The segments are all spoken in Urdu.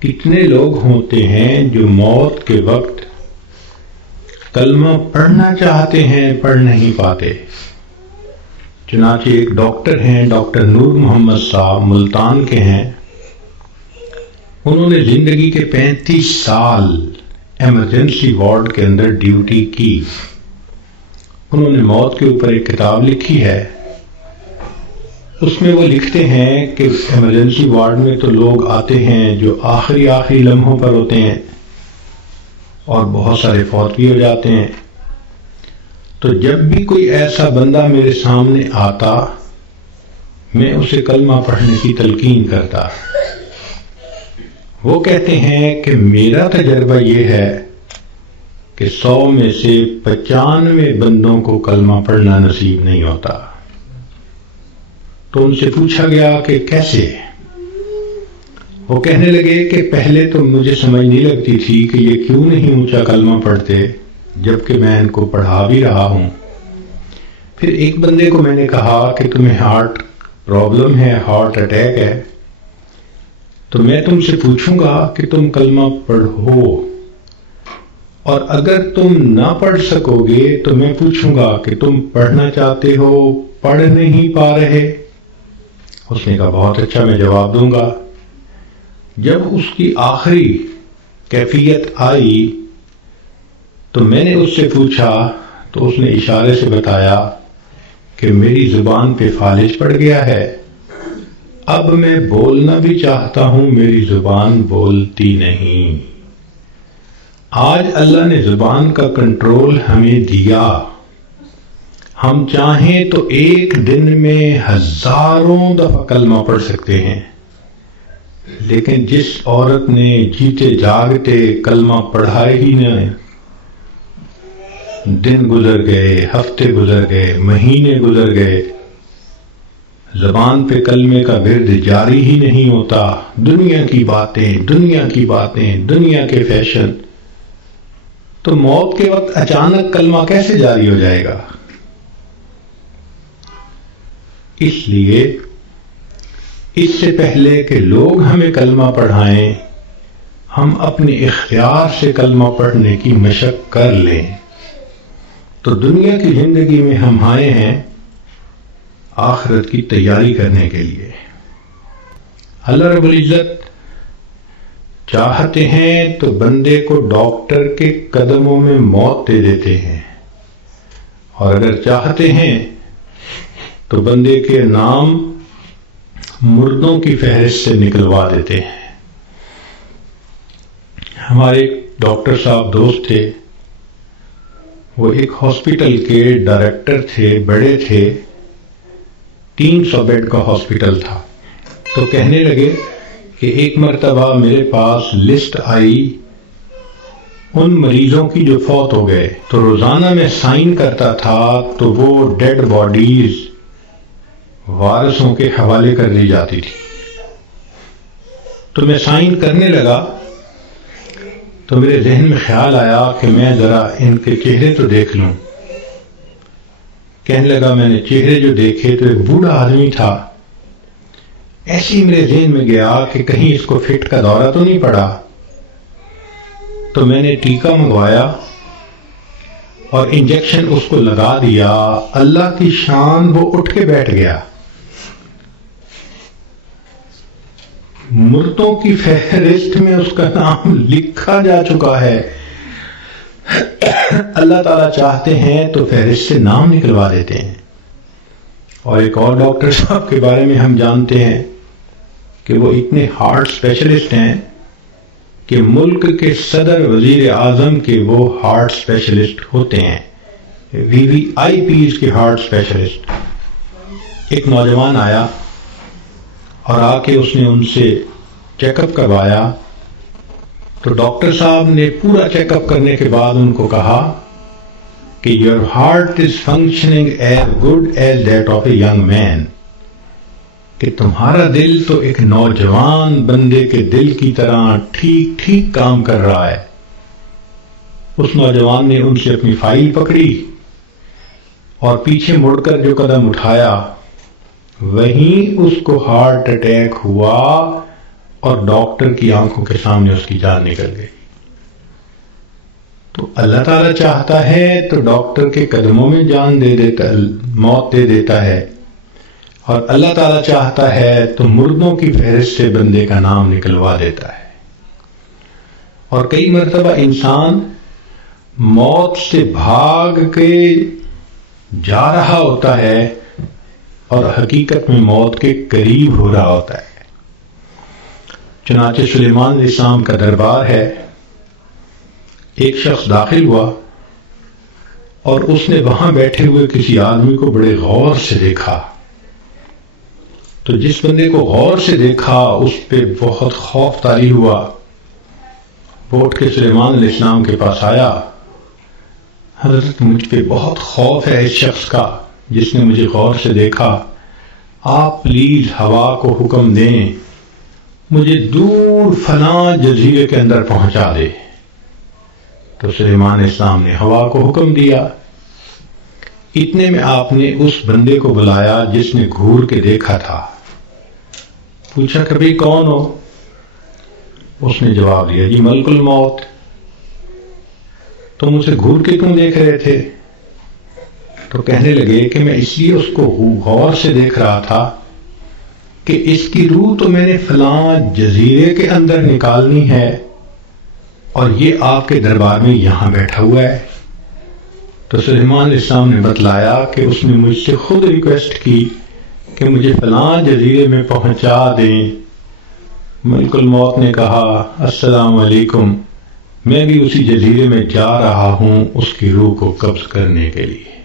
کتنے لوگ ہوتے ہیں جو موت کے وقت کلمہ پڑھنا چاہتے ہیں پڑھ نہیں پاتے. چنانچہ ایک ڈاکٹر ہیں، ڈاکٹر نور محمد صاحب، ملتان کے ہیں. انہوں نے زندگی کے 35 سال ایمرجنسی وارڈ کے اندر ڈیوٹی کی. انہوں نے موت کے اوپر ایک کتاب لکھی ہے. اس میں وہ لکھتے ہیں کہ ایمرجنسی وارڈ میں تو لوگ آتے ہیں جو آخری لمحوں پر ہوتے ہیں اور بہت سارے فوت بھی ہو جاتے ہیں. تو جب بھی کوئی ایسا بندہ میرے سامنے آتا میں اسے کلمہ پڑھنے کی تلقین کرتا. وہ کہتے ہیں کہ میرا تجربہ یہ ہے کہ 100 میں سے 95 بندوں کو کلمہ پڑھنا نصیب نہیں ہوتا. تو ان سے پوچھا گیا کہ کیسے؟ وہ کہنے لگے کہ پہلے تو مجھے سمجھ نہیں لگتی تھی کہ یہ کیوں نہیں اونچا کلمہ پڑھتے جبکہ میں ان کو پڑھا بھی رہا ہوں. پھر ایک بندے کو میں نے کہا کہ تمہیں ہارٹ پرابلم ہے، ہارٹ اٹیک ہے، تو میں تم سے پوچھوں گا کہ تم کلمہ پڑھو، اور اگر تم نہ پڑھ سکو گے تو میں پوچھوں گا کہ تم پڑھنا چاہتے ہو، پڑھ نہیں پا رہے؟ اس نے کہا بہت اچھا، میں جواب دوں گا. جب اس کی آخری کیفیت آئی تو میں نے اس سے پوچھا تو اس نے اشارے سے بتایا کہ میری زبان پہ فالج پڑ گیا ہے، اب میں بولنا بھی چاہتا ہوں، میری زبان بولتی نہیں. آج اللہ نے زبان کا کنٹرول ہمیں دیا. ہم چاہیں تو ایک دن میں ہزاروں دفعہ کلمہ پڑھ سکتے ہیں، لیکن جس عورت نے جیتے جاگتے کلمہ پڑھائے ہی نہ، دن گزر گئے، ہفتے گزر گئے، مہینے گزر گئے، زبان پہ کلمے کا ورد جاری ہی نہیں ہوتا، دنیا کی باتیں، دنیا کے فیشن، تو موت کے وقت اچانک کلمہ کیسے جاری ہو جائے گا؟ اس لیے اس سے پہلے کہ لوگ ہمیں کلمہ پڑھائیں، ہم اپنے اختیار سے کلمہ پڑھنے کی مشق کر لیں. تو دنیا کی زندگی میں ہم آئے ہیں آخرت کی تیاری کرنے کے لیے. اللہ رب العزت چاہتے ہیں تو بندے کو ڈاکٹر کے قدموں میں موت دے دیتے ہیں، اور اگر چاہتے ہیں تو بندے کے نام مردوں کی فہرست سے نکلوا دیتے ہیں. ہمارے ایک ڈاکٹر صاحب دوست تھے، وہ ایک ہاسپٹل کے ڈائریکٹر تھے، بڑے تھے، 300 بیڈ کا ہاسپٹل تھا. تو کہنے لگے کہ ایک مرتبہ میرے پاس لسٹ آئی ان مریضوں کی جو فوت ہو گئے، تو روزانہ میں سائن کرتا تھا تو وہ ڈیڈ باڈیز وارثوں کے حوالے کر دی جاتی تھی. تو میں سائن کرنے لگا تو میرے ذہن میں خیال آیا کہ میں ذرا ان کے چہرے تو دیکھ لوں. کہنے لگا میں نے چہرے جو دیکھے تو ایک بوڑھا آدمی تھا. ایسی میرے ذہن میں گیا کہ کہیں اس کو فٹ کا دورہ تو نہیں پڑا. تو میں نے ٹیکا منگوایا اور انجیکشن اس کو لگا دیا. اللہ کی شان، وہ اٹھ کے بیٹھ گیا. مردوں کی فہرست میں اس کا نام لکھا جا چکا ہے. اللہ تعالیٰ چاہتے ہیں تو فہرست سے نام نکلوا دیتے ہیں. اور ایک اور ڈاکٹر صاحب کے بارے میں ہم جانتے ہیں کہ وہ اتنے ہارٹ اسپیشلسٹ ہیں کہ ملک کے صدر وزیر اعظم کے وہ ہارٹ اسپیشلسٹ ہوتے ہیں، VVIPs کے ہارٹ اسپیشلسٹ. ایک نوجوان آیا اور آ کے اس نے ان سے چیک اپ کروایا. تو ڈاکٹر صاحب نے پورا چیک اپ کرنے کے بعد ان کو کہا کہ your heart is functioning as good as that of a young man، کہ تمہارا دل تو ایک نوجوان بندے کے دل کی طرح ٹھیک کام کر رہا ہے. اس نوجوان نے ان سے اپنی فائل پکڑی اور پیچھے مڑ کر جو قدم اٹھایا وہیں اس کو ہارٹ اٹیک ہوا اور ڈاکٹر کی آنکھوں کے سامنے اس کی جان نکل گئی. تو اللہ تعالیٰ چاہتا ہے تو ڈاکٹر کے قدموں میں جان دے دیتا، موت دے دیتا ہے، اور اللہ تعالیٰ چاہتا ہے تو مردوں کی فہرست سے بندے کا نام نکلوا دیتا ہے. اور کئی مرتبہ انسان موت سے بھاگ کے جا رہا ہوتا ہے اور حقیقت میں موت کے قریب ہو رہا ہوتا ہے. چنانچہ سلیمان علیہ السلام کا دربار ہے. ایک شخص داخل ہوا اور اس نے وہاں بیٹھے ہوئے کسی آدمی کو بڑے غور سے دیکھا. تو جس بندے کو غور سے دیکھا اس پہ بہت خوف طاری ہوا. وہ اٹھ کے سلیمان علیہ السلام کے پاس آیا. حضرت مجھ پہ بہت خوف ہے اس شخص کا جس نے مجھے غور سے دیکھا. آپ پلیز ہوا کو حکم دیں مجھے دور فلاں جزیرے کے اندر پہنچا دے. تو سلیمان علیہ السلام نے ہوا کو حکم دیا. اتنے میں آپ نے اس بندے کو بلایا جس نے گھور کے دیکھا تھا. پوچھا کبھی کون ہو؟ اس نے جواب دیا جی ملک الموت. تم اسے گھور کے کیوں دیکھ رہے تھے؟ تو کہنے لگے کہ میں اس لیے اس کو غور سے دیکھ رہا تھا کہ اس کی روح تو میں نے فلاں جزیرے کے اندر نکالنی ہے اور یہ آپ کے دربار میں یہاں بیٹھا ہوا ہے. تو سلیمان علیہ السلام نے بتلایا کہ اس نے مجھ سے خود ریکویسٹ کی کہ مجھے فلاں جزیرے میں پہنچا دیں. ملک الموت نے کہا السلام علیکم، میں بھی اسی جزیرے میں جا رہا ہوں اس کی روح کو قبض کرنے کے لیے.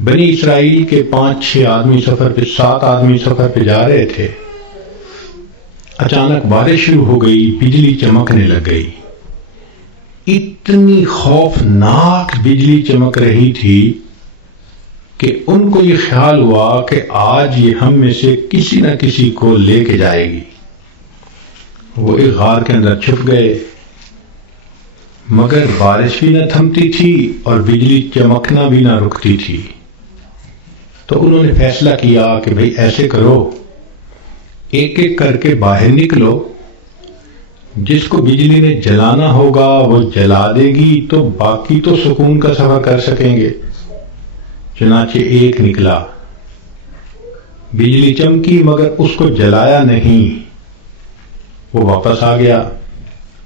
بنی اسرائیل کے 5-6 آدمی سفر پہ 7 آدمی سفر پہ جا رہے تھے. اچانک بارش شروع ہو گئی، بجلی چمکنے لگ گئی. اتنی خوفناک بجلی چمک رہی تھی کہ ان کو یہ خیال ہوا کہ آج یہ ہم میں سے کسی نہ کسی کو لے کے جائے گی. وہ ایک غار کے اندر چھپ گئے، مگر بارش بھی نہ تھمتی تھی اور بجلی چمکنا بھی نہ رکتی تھی. تو انہوں نے فیصلہ کیا کہ بھئی ایسے کرو، ایک ایک کر کے باہر نکلو، جس کو بجلی نے جلانا ہوگا وہ جلا دے گی تو باقی تو سکون کا سفر کر سکیں گے. چنانچہ ایک نکلا، بجلی چمکی مگر اس کو جلایا نہیں، وہ واپس آ گیا.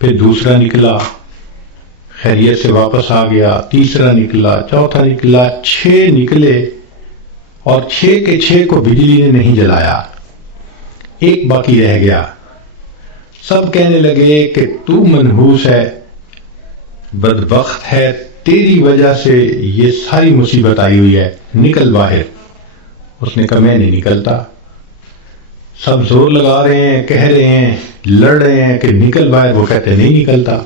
پھر دوسرا نکلا، خیریت سے واپس آ گیا. تیسرا نکلا، چوتھا نکلا، 6 نکلے اور 6 کے 6 کو بجلی نے نہیں جلایا. ایک باقی رہ گیا. سب کہنے لگے کہ تو منحوس ہے، بدبخت ہے، تیری وجہ سے یہ ساری مصیبت آئی ہوئی ہے، نکل باہر. اس نے کہا میں نہیں نکلتا. سب زور لگا رہے ہیں، کہہ رہے ہیں، لڑ رہے ہیں کہ نکل باہر. وہ کہتے نہیں نکلتا.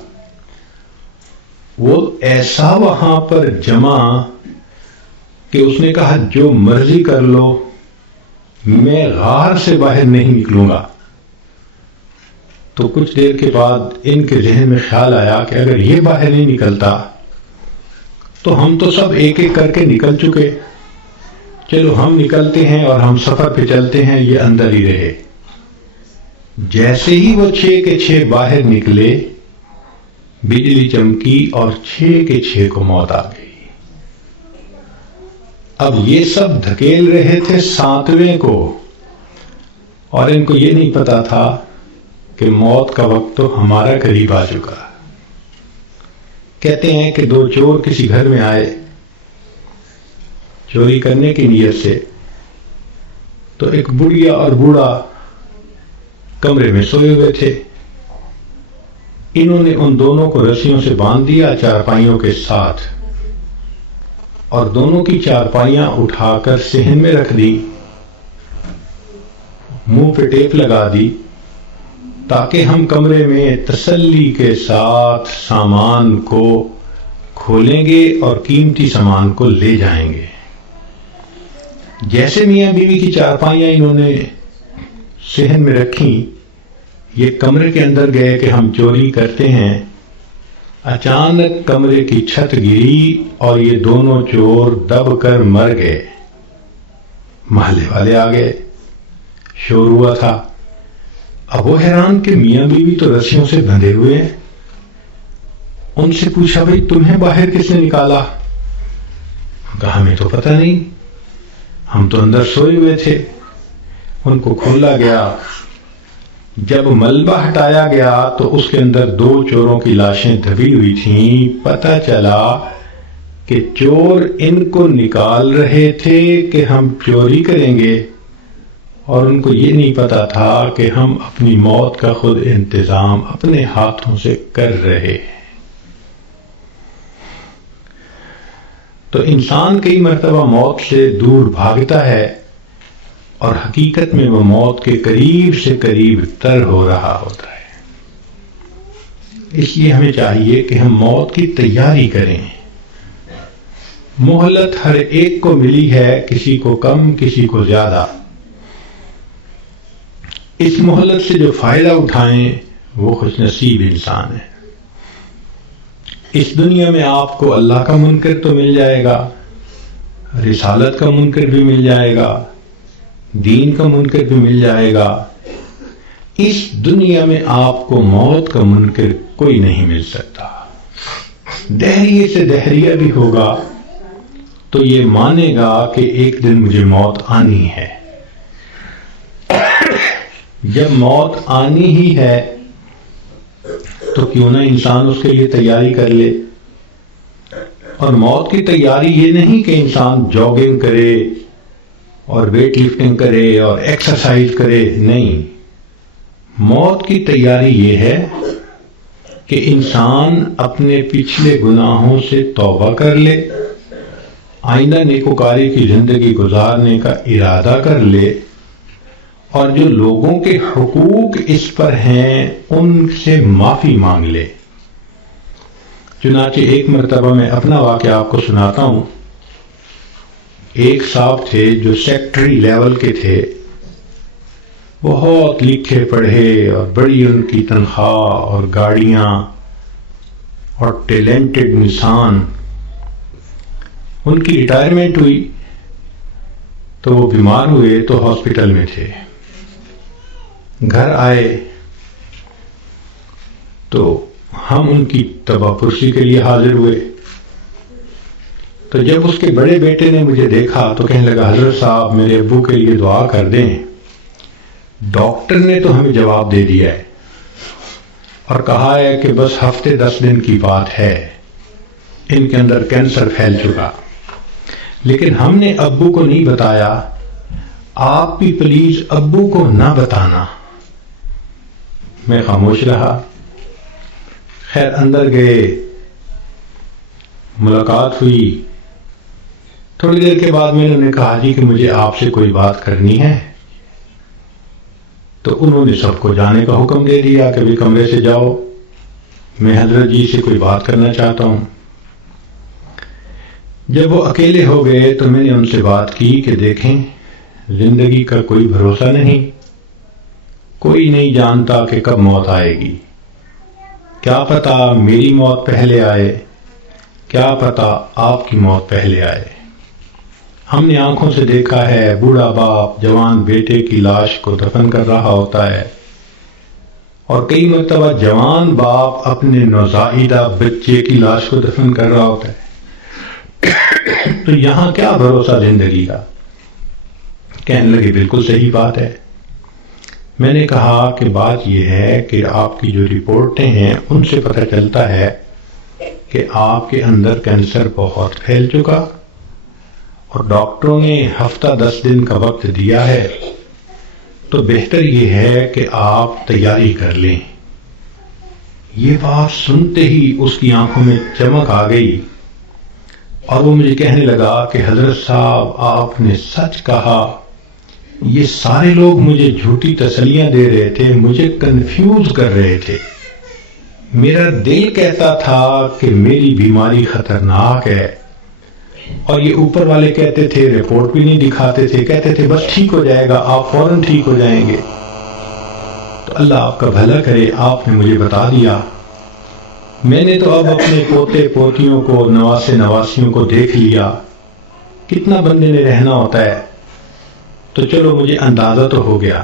وہ ایسا وہاں پر جمع کہ اس نے کہا جو مرضی کر لو، میں غار سے باہر نہیں نکلوں گا. تو کچھ دیر کے بعد ان کے ذہن میں خیال آیا کہ اگر یہ باہر نہیں نکلتا تو ہم تو سب ایک ایک کر کے نکل چکے، چلو ہم نکلتے ہیں اور ہم سفر پہ چلتے ہیں، یہ اندر ہی رہے. جیسے ہی وہ 6 کے 6 باہر نکلے، بجلی چمکی اور 6 کے 6 کو موت آ گئی. اب یہ سب دھکیل رہے تھے 7ویں کو، اور ان کو یہ نہیں پتا تھا کہ موت کا وقت تو ہمارا قریب آ چکا. کہتے ہیں کہ 2 چور کسی گھر میں آئے چوری کرنے کی نیت سے. تو ایک بڑھیا اور بوڑھا کمرے میں سوئے ہوئے تھے. انہوں نے ان دونوں کو رسیوں سے باندھ دیا چارپائیوں کے ساتھ، اور دونوں کی چارپائیاں اٹھا کر صحن میں رکھ دی، منہ پہ ٹیپ لگا دی تاکہ ہم کمرے میں تسلی کے ساتھ سامان کو کھولیں گے اور قیمتی سامان کو لے جائیں گے. جیسے میاں بیوی کی چارپائیاں انہوں نے صحن میں رکھی، یہ کمرے کے اندر گئے کہ ہم چوری کرتے ہیں. اچانک کمرے کی چھت گری اور یہ دونوں چور دب کر مر گئے. محلے والے آ گئے، شور ہوا تھا۔ اب وہ حیران کہ میاں بیوی تو رسیوں سے بندھے ہوئے ہیں۔ ان سے پوچھا بھائی تمہیں باہر کس نے نکالا؟ کہا ہمیں تو پتہ نہیں، ہم تو اندر سوئے ہوئے تھے۔ ان کو کھولا گیا، جب ملبہ ہٹایا گیا تو اس کے اندر 2 چوروں کی لاشیں دبی ہوئی تھیں۔ پتہ چلا کہ چور ان کو نکال رہے تھے کہ ہم چوری کریں گے، اور ان کو یہ نہیں پتا تھا کہ ہم اپنی موت کا خود انتظام اپنے ہاتھوں سے کر رہے ہیں۔ تو انسان کئی مرتبہ موت سے دور بھاگتا ہے، اور حقیقت میں وہ موت کے قریب سے قریب تر ہو رہا ہوتا ہے۔ اس لیے ہمیں چاہیے کہ ہم موت کی تیاری کریں۔ مہلت ہر ایک کو ملی ہے، کسی کو کم کسی کو زیادہ۔ اس مہلت سے جو فائدہ اٹھائیں وہ خوش نصیب انسان ہے۔ اس دنیا میں آپ کو اللہ کا منکر تو مل جائے گا، رسالت کا منکر بھی مل جائے گا، دین کا منکر بھی مل جائے گا۔ اس دنیا میں آپ کو موت کا منکر کوئی نہیں مل سکتا۔ دہریے سے دہریہ بھی ہوگا تو یہ مانے گا کہ ایک دن مجھے موت آنی ہے۔ جب موت آنی ہی ہے تو کیوں نہ انسان اس کے لیے تیاری کر لے۔ اور موت کی تیاری یہ نہیں کہ انسان جاگنگ کرے اور ویٹ لفٹنگ کرے اور ایکسرسائز کرے، نہیں۔ موت کی تیاری یہ ہے کہ انسان اپنے پچھلے گناہوں سے توبہ کر لے، آئندہ نیکوکاری کی زندگی گزارنے کا ارادہ کر لے، اور جو لوگوں کے حقوق اس پر ہیں ان سے معافی مانگ لے۔ چنانچہ ایک مرتبہ میں اپنا واقعہ آپ کو سناتا ہوں۔ ایک صاحب تھے جو سیکٹری لیول کے تھے، بہت لکھے پڑھے اور بڑی ان کی تنخواہ اور گاڑیاں اور ٹیلنٹڈ انسان۔ ان کی ریٹائرمنٹ ہوئی تو وہ بیمار ہوئے تو ہاسپٹل میں تھے۔ گھر آئے تو ہم ان کی تباہ پرسی کے لیے حاضر ہوئے۔ تو جب اس کے بڑے بیٹے نے مجھے دیکھا تو کہنے لگا حضرت صاحب میرے ابو کے لیے دعا کر دیں، ڈاکٹر نے تو ہمیں جواب دے دیا ہے اور کہا ہے کہ بس ہفتے 10 دن کی بات ہے، ان کے اندر کینسر پھیل چکا۔ لیکن ہم نے ابو کو نہیں بتایا، آپ بھی پلیز ابو کو نہ بتانا۔ میں خاموش رہا۔ خیر اندر گئے، ملاقات ہوئی۔ تھوڑی دیر کے بعد میں نے کہا جی کہ مجھے آپ سے کوئی بات کرنی ہے۔ تو انہوں نے سب کو جانے کا حکم دے دیا کہ بھی کمرے سے جاؤ، میں حضرت جی سے کوئی بات کرنا چاہتا ہوں۔ جب وہ اکیلے ہو گئے تو میں نے ان سے بات کی کہ دیکھیں زندگی کا کوئی بھروسہ نہیں، کوئی نہیں جانتا کہ کب موت آئے گی۔ کیا پتا میری موت پہلے آئے، کیا پتا آپ کی موت پہلے آئے۔ ہم نے آنکھوں سے دیکھا ہے بوڑھا باپ جوان بیٹے کی لاش کو دفن کر رہا ہوتا ہے، اور کئی مرتبہ جوان باپ اپنے نوزائیدہ بچے کی لاش کو دفن کر رہا ہوتا ہے۔ تو یہاں کیا بھروسہ زندگی کا؟ کہنے لگے بالکل صحیح بات ہے۔ میں نے کہا کہ بات یہ ہے کہ آپ کی جو رپورٹیں ہیں ان سے پتہ چلتا ہے کہ آپ کے اندر کینسر بہت پھیل چکا، اور ڈاکٹروں نے ہفتہ 10 دن کا وقت دیا ہے، تو بہتر یہ ہے کہ آپ تیاری کر لیں۔ یہ بات سنتے ہی اس کی آنکھوں میں چمک آ گئی، اور وہ مجھے کہنے لگا کہ حضرت صاحب آپ نے سچ کہا، یہ سارے لوگ مجھے جھوٹی تسلیاں دے رہے تھے، مجھے کنفیوز کر رہے تھے۔ میرا دل کہتا تھا کہ میری بیماری خطرناک ہے، اور یہ اوپر والے کہتے تھے، رپورٹ بھی نہیں دکھاتے تھے، کہتے تھے بس ٹھیک ہو جائے گا، آپ فوراً ٹھیک ہو جائیں گے۔ تو اللہ آپ کا بھلا کرے، آپ نے مجھے بتا دیا۔ میں نے تو اب اپنے پوتے پوتیوں کو، نواسے نواسیوں کو دیکھ لیا۔ کتنا بندے نے رہنا ہوتا ہے، تو چلو مجھے اندازہ تو ہو گیا.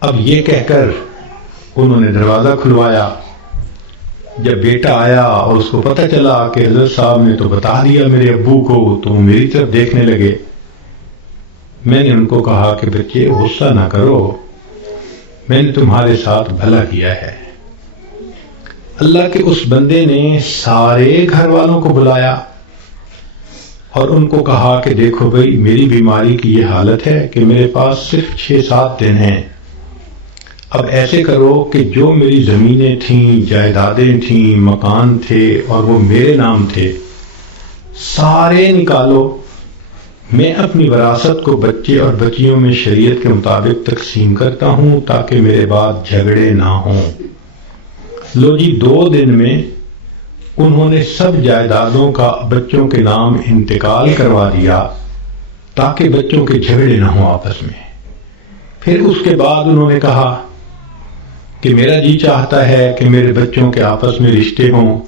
اب یہ کہہ کر انہوں نے دروازہ کھلوایا. جب بیٹا آیا اور اس کو پتہ چلا کہ حضرت صاحب نے تو بتا دیا میرے ابو کو، تو وہ میری طرف دیکھنے لگے. میں نے ان کو کہا کہ بچے غصہ نہ کرو، میں نے تمہارے ساتھ بھلا کیا ہے. اللہ کے اس بندے نے سارے گھر والوں کو بلایا اور ان کو کہا کہ دیکھو بھائی، میری بیماری کی یہ حالت ہے کہ میرے پاس صرف 6-7 دن ہیں. اب ایسے کرو کہ جو میری زمینیں تھیں، جائیدادیں تھیں، مکان تھے اور وہ میرے نام تھے، سارے نکالو. میں اپنی وراثت کو بچے اور بچیوں میں شریعت کے مطابق تقسیم کرتا ہوں تاکہ میرے بعد جھگڑے نہ ہوں. لو جی، 2 دن میں انہوں نے سب جائیدادوں کا بچوں کے نام انتقال کروا دیا تاکہ بچوں کے جھگڑے نہ ہوں آپس میں. پھر اس کے بعد انہوں نے کہا کہ میرا جی چاہتا ہے کہ میرے بچوں کے آپس میں رشتے ہوں.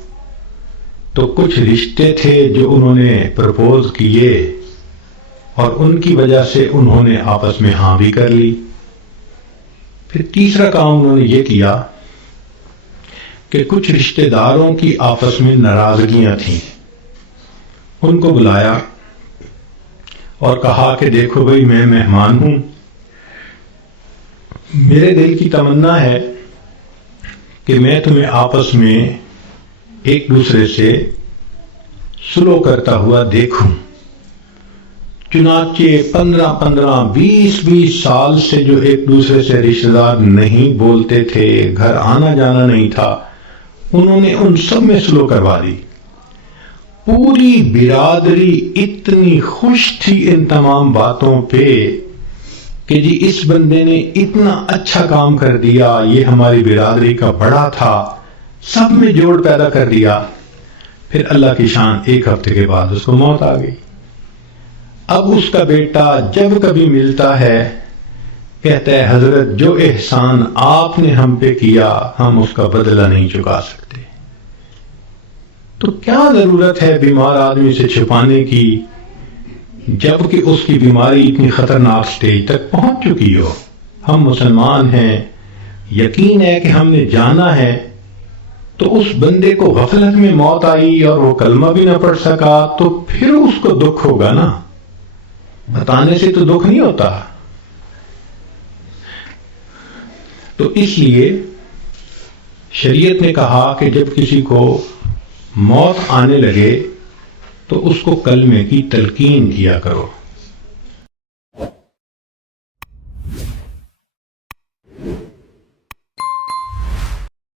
تو کچھ رشتے تھے جو انہوں نے پرپوز کیے اور ان کی وجہ سے انہوں نے آپس میں ہاں بھی کر لی. پھر تیسرا کام انہوں نے یہ کیا کہ کچھ رشتے داروں کی آپس میں ناراضگیاں تھیں. ان کو بلایا اور کہا کہ دیکھو بھائی، میں مہمان ہوں، میرے دل کی تمنا ہے کہ میں تمہیں آپس میں ایک دوسرے سے سلو کرتا ہوا دیکھوں. چنانچہ 15 20 سال سے جو ایک دوسرے سے رشتہ دار نہیں بولتے تھے، گھر آنا جانا نہیں تھا، انہوں نے ان سب میں سلو کروا دی. پوری برادری اتنی خوش تھی ان تمام باتوں پہ کہ جی اس بندے نے اتنا اچھا کام کر دیا، یہ ہماری برادری کا بڑا تھا، سب میں جوڑ پیدا کر دیا. پھر اللہ کی شان، 1 ہفتے کے بعد اس کو موت آ گئی. اب اس کا بیٹا جب کبھی ملتا ہے کہتا ہے حضرت جو احسان آپ نے ہم پہ کیا ہم اس کا بدلہ نہیں چکا سکتے. تو کیا ضرورت ہے بیمار آدمی سے چھپانے کی جبکہ اس کی بیماری اتنی خطرناک سٹیج تک پہنچ چکی ہو. ہم مسلمان ہیں، یقین ہے کہ ہم نے جانا ہے. تو اس بندے کو غفلت میں موت آئی اور وہ کلمہ بھی نہ پڑھ سکا تو پھر اس کو دکھ ہوگا نا، بتانے سے تو دکھ نہیں ہوتا. تو اس لیے شریعت نے کہا کہ جب کسی کو موت آنے لگے تو اس کو کلمے کی تلقین کیا کرو.